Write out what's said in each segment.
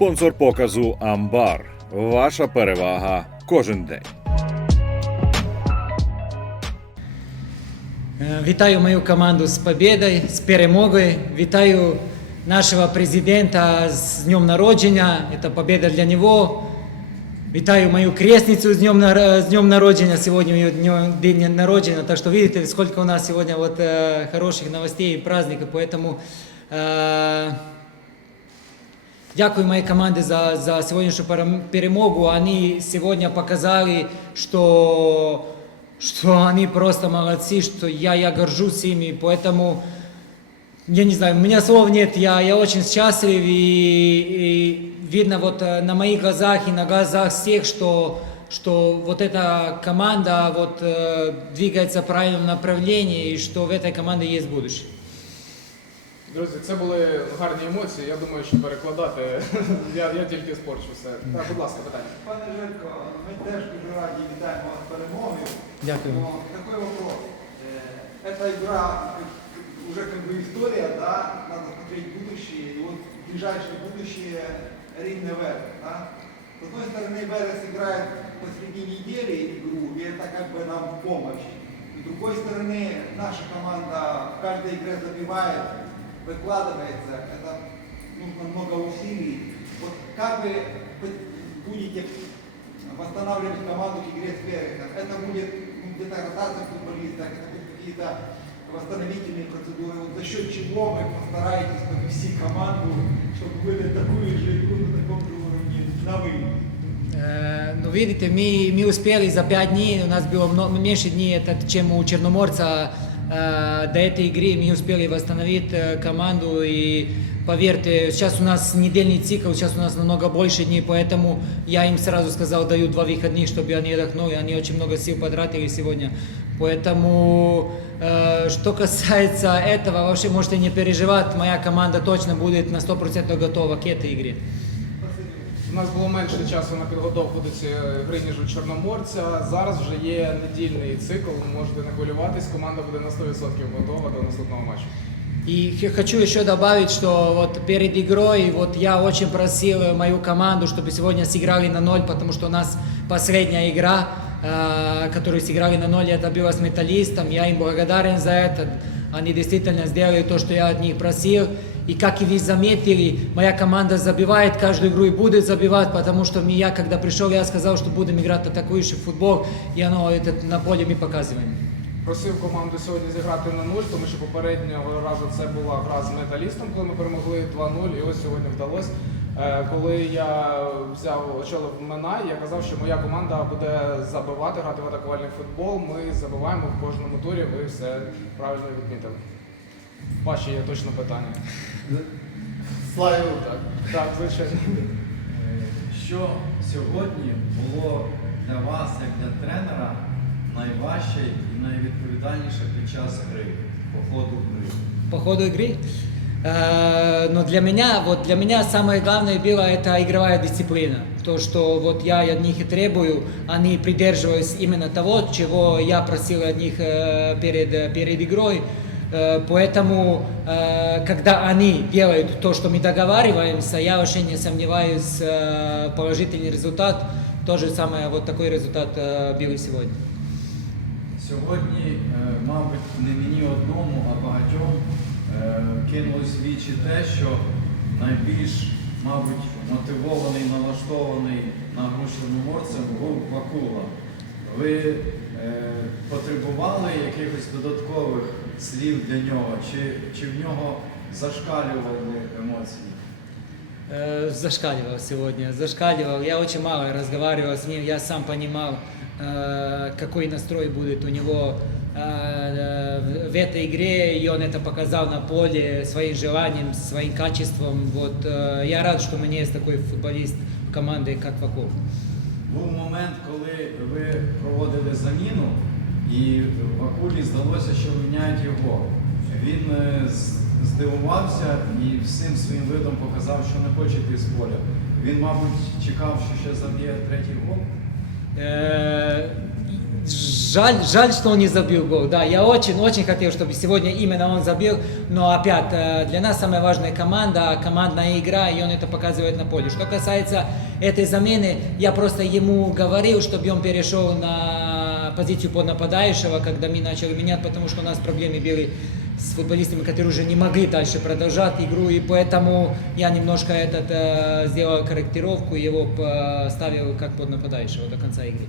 Спонсор показу Амбар. Ваша перевага кожен день. Е, Вітаю мою команду з победою, з перемогою. Вітаю нашого президента з днем народження. Це победа для нього. Вітаю мою крестницу з днем, нар- з днем народження. Сегодня ее днем, день народження. Так что видите, сколько у нас сегодня вот, э, хороших новостей и праздников. Поэтому э, Дякую моей команде за, за сегодняшнюю перем- перемогу. Они сегодня показали, что, что они просто молодцы, что я, я горжусь ими. Поэтому, я не знаю, у меня слов нет. Я, я очень счастлив и, и видно вот э, на моих глазах и на глазах всех, что, что вот эта команда вот, э, двигается в правильном направлении и что в этой команде есть будущее. Друзі, це були гарні емоції. Я думаю, що перекладати я, я тільки спорчу все. Так, будь ласка, питання. Пане Желько, ми теж дуже раді вітаємо вас з перемогою. Дякую. Но такой вопрос. Э, Эта игра как- уже как бы история, да, надо смотреть будущее. И вот ближайшее будущее Рим Верес, да. С одной стороны, Верес играет посреди недели игру, и это как бы нам помощь. С другой стороны, наша команда в каждой игре забивает, Выкладывается. Это нужно много усилий. Вот как вы будете восстанавливать команду к игре с Вересом? Это будет ну, где-то ротация футболистов, это будут какие-то восстановительные процедуры. Вот за счет чего вы постараетесь повести команду, чтобы выдать такую же игру на таком же уровне на вы? Э, Ну, видите, мы, мы успели за 5 дней, у нас было мно- меньше дней, это, чем у Черноморца. Э, До этой игры мы успели восстановить э, команду и поверьте, сейчас у нас недельный цикл, сейчас у нас намного больше дней, поэтому я им сразу сказал, даю два выходных, чтобы они отдохнули, они очень много сил потратили сегодня. Поэтому, э, что касается этого, вообще можете не переживать, моя команда точно будет на 100% готова к этой игре. У нас було менше часу на підготовку до цієї гри, ніж у Чорноморця. Зараз вже є недільний цикл, можете не хвилюватись, команда буде на 100% готова до наступного матчу. И х- хочу еще добавить, что вот перед игрой вот я очень просил э, мою команду, чтобы сегодня сыграли на ноль, потому что у нас последняя игра, э, которую сыграли на ноль, это было с металлистом. Я им благодарен за это. Они действительно сделали то, что я от них просил. И как и вы заметили, моя команда забивает каждую игру и будет забивать, потому что мы- я, когда пришел, я сказал, что будем играть атакующий футбол, и оно это на поле мы показываем. Просив команду сьогодні зіграти на нуль, тому що попереднього разу це була гра з металістом, коли ми перемогли 2-0, і ось сьогодні вдалося. Е, Коли я взяв очолив Минай, я казав, що моя команда буде забивати, грати в атакувальний футбол. Ми забиваємо в кожному турі. Ви все правильно відмітили. Паші є точно питання. Славі, Так, так, звичайно. Е, що сьогодні було для вас, як для тренера, найважче і найвідповідальніше під час гри, по ходу гри? по ходу игры. Э, Но для меня, вот для меня самое главное было это игровая дисциплина. То, что вот я от них и требую, они придерживаются именно того, чего я просил от них э, перед, перед игрой. Э, Поэтому, когда они делают то, что мы договариваемся, я вообще не сомневаюсь, положительный результат. То же самое, вот такой результат был и сегодня. Е, мабуть, не мені одному, а багатьом е, кинулось в вічі те, що найбільш, мабуть, мотивований, налаштований на гру з чорноморцем був Вакула. Ви е, потребували якихось додаткових слів для нього, чи, чи в нього зашкалювали емоції? Э, Зашкаливал сегодня, зашкаливал. Я очень мало разговаривал с ним, я сам понимал, э, какой настрой будет у него э, в- в этой игре, и он это показал на поле своим желанием, своим качеством. Вот, э, я рад, что у меня есть такой футболист в команде, как Ваков. Був момент, коли ви проводили заміну, і Вакулі здалося, що міняють його. Він е, з- здивувався і всім своїм видом показав, що не хоче йти з поля. Він, мабуть, чекав, що ще заб'є третій гол. Э, Жаль, жаль, что он не забил гол. Да, я очень-очень хотел, чтобы сегодня именно он забил. Но опять, э, для нас самая важная команда, командная игра, и он это показывает на поле. Что касается этой замены, я просто ему говорил, чтобы он перешел на позицию под нападающего, когда мы начали менять, потому что у нас проблемы были с футболистами, которые уже не могли дальше продолжать игру, и поэтому я немножко этот, э, сделал корректировку, его поставил как под нападающего до конца игры.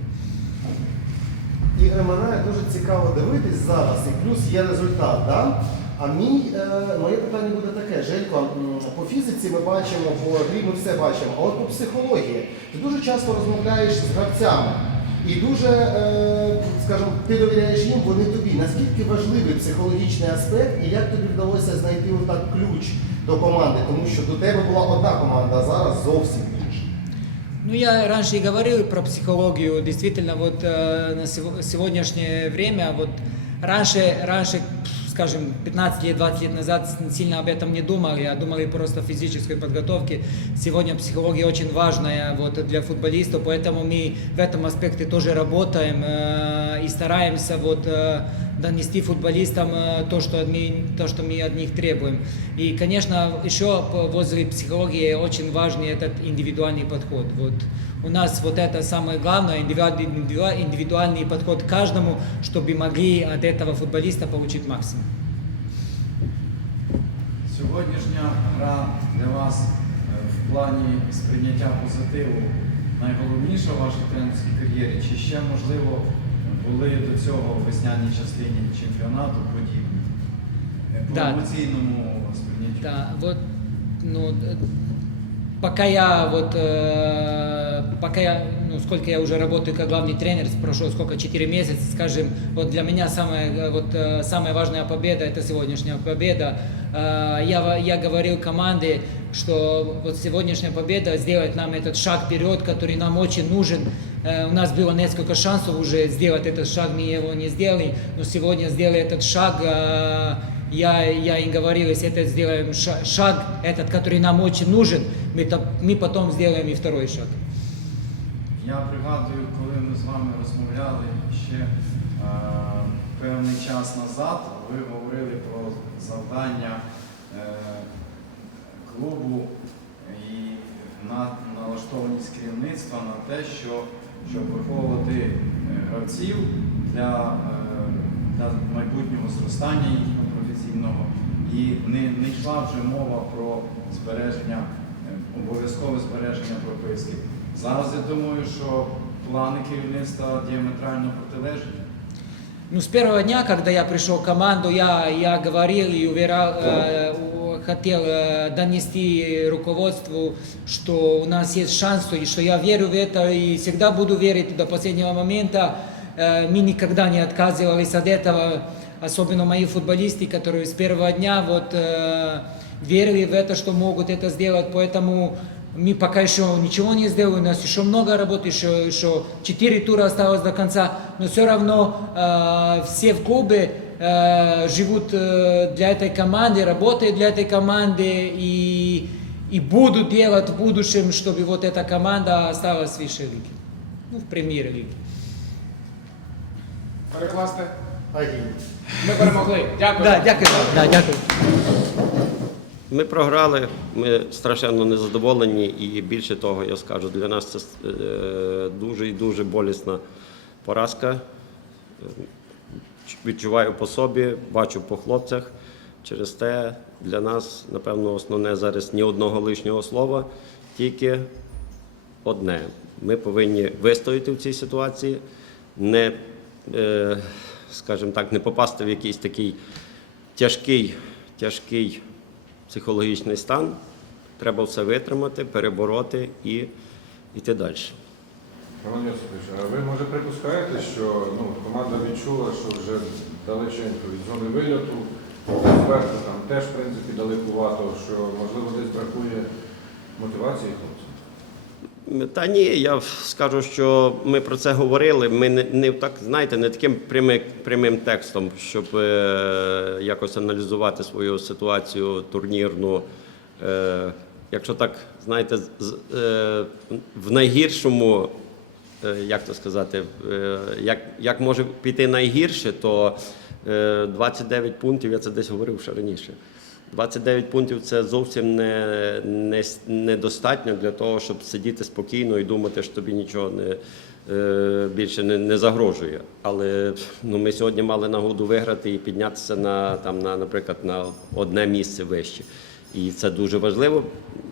Ігор, мене дуже цікаво дивитись зараз, і плюс є результат. Да? А мій, е, моє питання буде таке, Желько, по фізиці ми бачимо, по грі ми все бачимо, а от по психології ти дуже часто розмовляєш з гравцями. І дуже, е, скажімо, ти довіряєш їм, вони тобі. Наскільки важливий психологічний аспект, і як тобі вдалося знайти отак ключ до команди? Тому що до тебе була одна команда, а зараз зовсім. Ну, я раньше и говорил про психологию. Действительно, вот э, на сего- сегодняшнее время, вот раньше, раньше, скажем, 15 лет, 20 лет назад сильно об этом не думали, а думали просто о физической подготовке. Сегодня психология очень важная вот, для футболистов, поэтому мы в этом аспекте тоже работаем э, и стараемся вот, э, донести футболистам э, то, что мы, то, что мы от них требуем. И, конечно, еще по- возле психологии очень важный этот индивидуальный подход. Вот у нас вот это самое главное, индивидуальный, индивидуа- индивидуальный подход к каждому, чтобы могли от этого футболиста получить максимум. Сьогоднішня гра для вас е, в плані сприйняття позитиву найголовніша в вашій тренерській кар'єрі, чи ще, можливо, були до цього в весняній частині чемпіонату подібні? Е, По Да. емоційному сприйняттю. Да, вот, ну, пока я вот, э, пока я, ну, сколько я уже работаю как главный тренер, прошло сколько, 4 месяца, скажем, вот для меня самая, э, вот, э, самая важная победа, это сегодняшняя победа. Э, Я, я говорил команде, что вот сегодняшняя победа сделает нам этот шаг вперед, который нам очень нужен. У нас было несколько шансов уже сделать этот шаг, мы его не сделали, но сегодня сделали этот шаг, я, я им говорил, если это сделаем ша- шаг, этот, который нам очень нужен, мы, то- мы потом сделаем и второй шаг. Я пригадую, коли ми з вами розмовляли ще е, певний час назад, ви говорили про завдання е, клубу і на налаштованість керівництва на те, що щоб виховувати е, гравців для, е, для майбутнього зростання їхнього професійного. І не, не йшла вже мова про збереження, е, обов'язкове збереження прописки. Зараз я думаю, що плани керівництва діаметрально протилежні. Ну, с первого дня, когда я пришел в команду, я, я говорил и уверял, э, у- хотел э, донести руководству, что у нас есть шанс, и что я верю в это и всегда буду верить до последнего момента. Э, мы никогда не отказывались от этого, особенно мои футболисты, которые с первого дня вот, э, верили в это, что могут это сделать, поэтому мы пока еще ничего не сделали, у нас еще много работы, еще, еще 4 тура осталось до конца, но все равно э, все в клубе э, живут э, для этой команды, работают для этой команды и, и будут делать в будущем, чтобы вот эта команда осталась в высшей лиге, ну, в премьер-лиге. Перекласти. Агінь. Ми перемогли. Дякую. Да, дякую. Да, дякую. Ми програли, ми страшенно незадоволені, і більше того, я скажу, для нас це е, дуже і дуже болісна поразка. Відчуваю по собі, бачу по хлопцях. Через те для нас, напевно, основне зараз ні одного лишнього слова, тільки одне. Ми повинні вистояти в цій ситуації, не, е, скажімо так, не попасти в якийсь такий тяжкий, тяжкий психологічний стан. Треба все витримати, перебороти і йти далі. Роман Йосипович, а ви може припускаєте, що ну, команда відчула, що вже далеченько від зони вильоту, експерти там теж в принципі далекувато, що можливо десь бракує мотивації хлопців? Та ні, я скажу, що ми про це говорили. Ми не, не так, знаєте, не таким прямим, прямим текстом, щоб е, якось аналізувати свою ситуацію турнірну. Е, якщо так, знаєте, з- е, в найгіршому е, як то сказати, е, як, як може піти найгірше, то е, 29 пунктів, я це десь говорив ще раніше. 29 пунктів це зовсім не, не, недостатньо для того, щоб сидіти спокійно і думати, що тобі нічого не, е, більше не, не загрожує. Але ну, ми сьогодні мали нагоду виграти і піднятися на, там, на, наприклад, на одне місце вище. І це дуже важливо,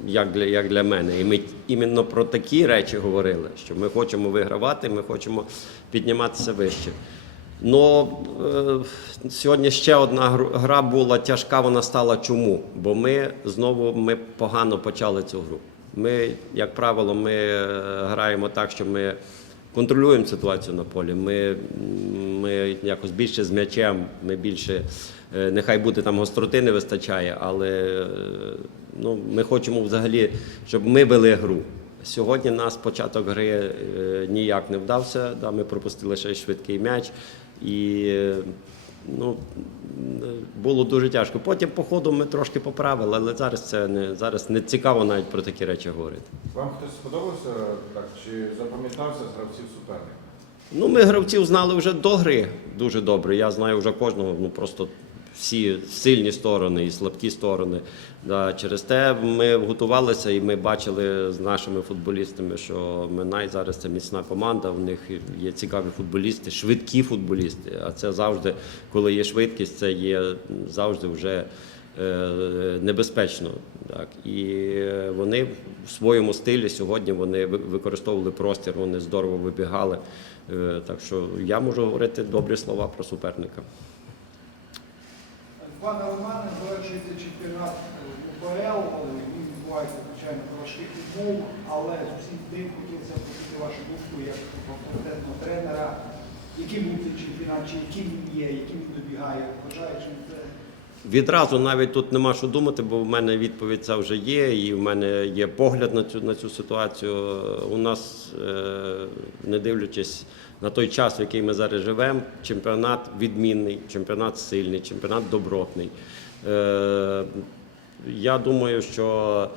як для, як для мене. І ми іменно про такі речі говорили, що ми хочемо вигравати, ми хочемо підніматися вище. Ну е, сьогодні ще одна гра була тяжка. Вона стала чому? Бо ми знову ми погано почали цю гру. Ми, як правило, ми е, граємо так, що ми контролюємо ситуацію на полі. Ми, ми якось більше з м'ячем, ми більше. е, Нехай буде там гостроти не вистачає, але ну, ми хочемо взагалі, щоб ми вели гру. Сьогодні нас початок гри ніяк не вдався. Да, ми пропустили ще швидкий м'яч. І ну, було дуже тяжко. Потім, по ходу, ми трошки поправили, але зараз це не зараз не цікаво навіть про такі речі говорити. Вам хтось сподобався так, чи запам'ятався з гравців суперника? Ну, ми гравців знали вже до гри дуже добре. Я знаю вже кожного, ну просто всі сильні сторони і слабкі сторони. Да, через те ми готувалися і ми бачили з нашими футболістами, що Минай зараз це міцна команда. В них є цікаві футболісти, швидкі футболісти. А це завжди, коли є швидкість, це є завжди вже. е, Небезпечно, так і е, вони в своєму стилі сьогодні вони використовували простір, вони здорово вибігали. Е, Так що я можу говорити добрі слова про суперника. Пане Романе, завершується чемпіонат УПЛ, він відбувається, звичайно, трошки футбол, але з усім тим хотілося почути вашу думку як авторитетного тренера. Яким був цей чемпіонат, чи яким він є, яким він добігає, вважаючи це. Відразу навіть тут нема що думати, бо в мене відповідь ця вже є, і в мене є погляд на цю на цю ситуацію. У нас, е, не дивлячись на той час, в який ми зараз живемо, чемпіонат відмінний, чемпіонат сильний, чемпіонат добротний. Е, я думаю, що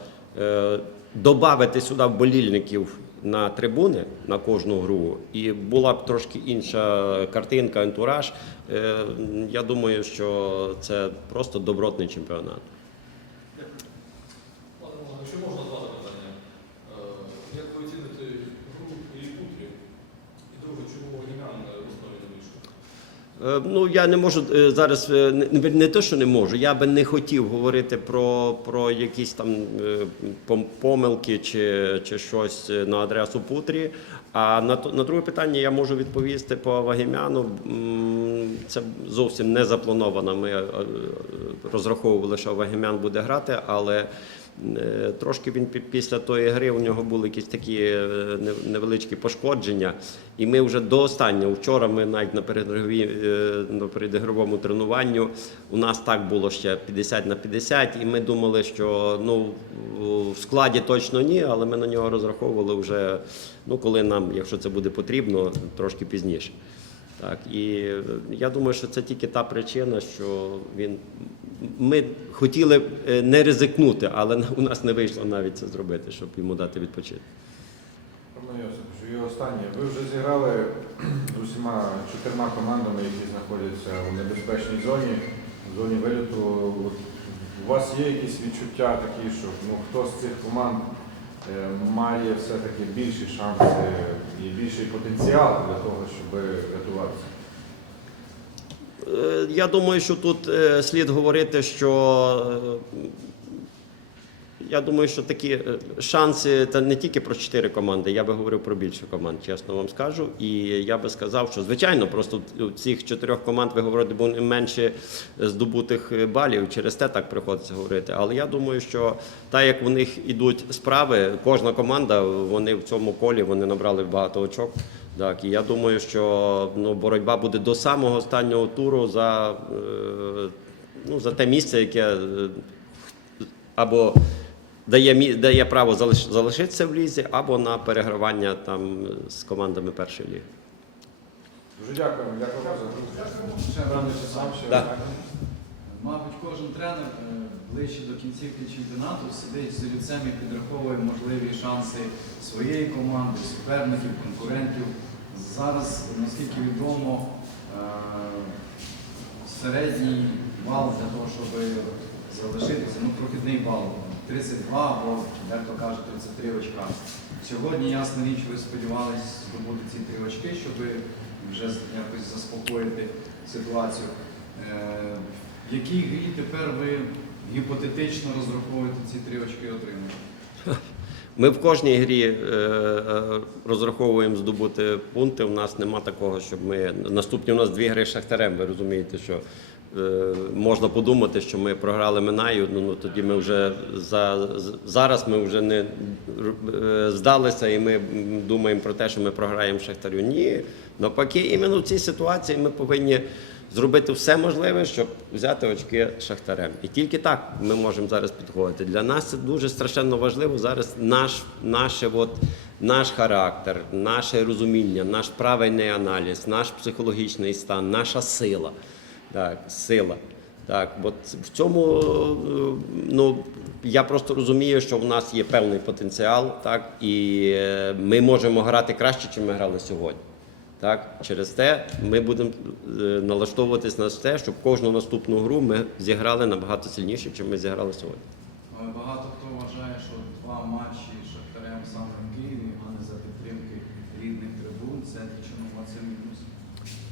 е, додати сюди болільників на трибуни на кожну гру, і була б трошки інша картинка, антураж. Е, я думаю, що це просто добротний чемпіонат. Пане Романе, якщо можна два запитання. Е, Як ви оціните гру Іллі Путрі? І друге, чому Вогнян в основі не вийшов? Е, Ну, я не можу е, зараз е, не, те, що не можу. Я би не хотів говорити про, про якісь там е, помилки чи, чи щось е, на адресу Путрі. А на, на друге питання я можу відповісти по Вагімяну. Це зовсім не заплановано. Ми е, е, розраховували, що Вагімян буде грати, але е, трошки він після тої гри у нього були якісь такі е, невеличкі пошкодження. І ми вже до останнього вчора ми навіть на е, на передігровому тренуванню у нас так було ще 50 на 50, і ми думали, що ну в складі точно ні, але ми на нього розраховували вже, ну коли нам, якщо це буде потрібно, трошки пізніше. Так, і я думаю, що це тільки та причина, що він. Ми хотіли е, не ризикнути, але у нас не вийшло навіть це зробити, щоб йому дати відпочити. Пане Йосиповичу, і останнє. Ви вже зіграли з усіма чотирма командами, які знаходяться у небезпечній зоні, в зоні виліту. У вас є якісь відчуття такі, що ну, хто з цих команд має все-таки більші шанси і більший потенціал для того, щоб рятуватися? Е, Я думаю, що тут е, слід говорити, що е, я думаю, що такі е, шанси це не тільки про чотири команди. Я би говорив про більше команд, чесно вам скажу. І я би сказав, що звичайно, просто у цих чотирьох команд ви говорите, бо менше здобутих балів. Через те так приходиться говорити. Але я думаю, що так як у них ідуть справи, кожна команда вони в цьому колі вони набрали багато очок. Так, і я думаю, що ну, боротьба буде до самого останнього туру за, е, ну, за те місце, яке е, або дає, дає право залиш, залишитися в лізі, або на перегравання там з командами першої ліги. Дуже дякую. Дякую за гру. Мабуть, кожен тренер е, ближче до кінцівки чемпіонату сидить з олівцем і підраховує можливі шанси своєї команди, суперників, конкурентів. Зараз, наскільки відомо, е, середній бал для того, щоб залишитися, ну прохідний бал 32 або, дехто каже, 33 очка. Сьогодні, ясна річ, ви сподівалися здобути ці три очки, щоб вже якось заспокоїти ситуацію. Е, в якій грі тепер ви гіпотетично розраховуєте ці три очки отримати? Ми в кожній грі е, е, розраховуємо здобути пункти. У нас нема такого, щоб ми наступні у нас дві гри з шахтарем. Ви розумієте, що можна подумати, що ми програли Минаю. Ну, ну тоді ми вже за зараз ми вже не е, здалися, і ми думаємо про те, що ми програємо Шахтарю. Ні, навпаки, іменно в цій ситуації ми повинні. Зробити все можливе, щоб взяти очки шахтарем. І тільки так ми можемо зараз підходити. Для нас це дуже страшенно важливо зараз наш, наше, от, наш характер, наше розуміння, наш правильний аналіз, наш психологічний стан, наша сила. Так, сила. Так, бо в цьому е, ну, я просто розумію, що в нас є певний потенціал, так, і е, ми можемо грати краще, ніж ми грали сьогодні. Так, через те ми будемо е, налаштовуватись на те, щоб кожну наступну гру ми зіграли набагато сильніше, ніж ми зіграли сьогодні. Багато хто вважає, що два матчі з Шахтарем саме в Києві, а не за підтримки рідних трибун, це чому це мінус. Е,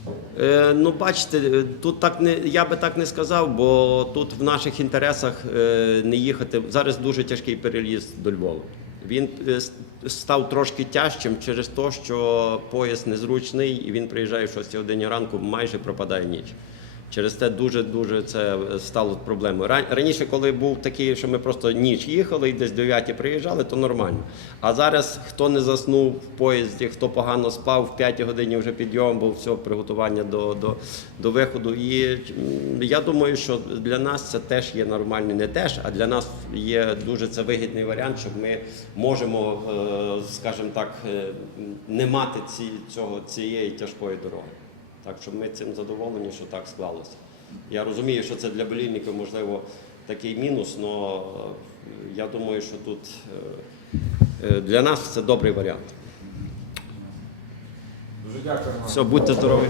ну, бачите, е, тут так не я би так не сказав, бо тут в наших інтересах е, не їхати. Зараз дуже тяжкий переїзд до Львова. Він е, став трошки тяжчим через те, що поїзд незручний, і він приїжджає в 6 годині ранку, майже пропадає ніч. Через те дуже дуже це стало проблемою. Раніше, коли був такий, що ми просто ніч їхали і десь 9 приїжджали, то нормально. А зараз хто не заснув в поїзді, хто погано спав, в 5 годині вже підйом, був все приготування до, до, до виходу. І я думаю, що для нас це теж є нормальний, не теж, а для нас є дуже це вигідний варіант, щоб ми можемо, е, скажімо так, е, не мати ці, цього, цієї тяжкої дороги. Так що ми цим задоволені, що так склалося. Я розумію, що це для болільників, можливо, такий мінус, але я думаю, що тут е, е, для нас це добрий варіант. Дуже дякую. Все, будьте здорові.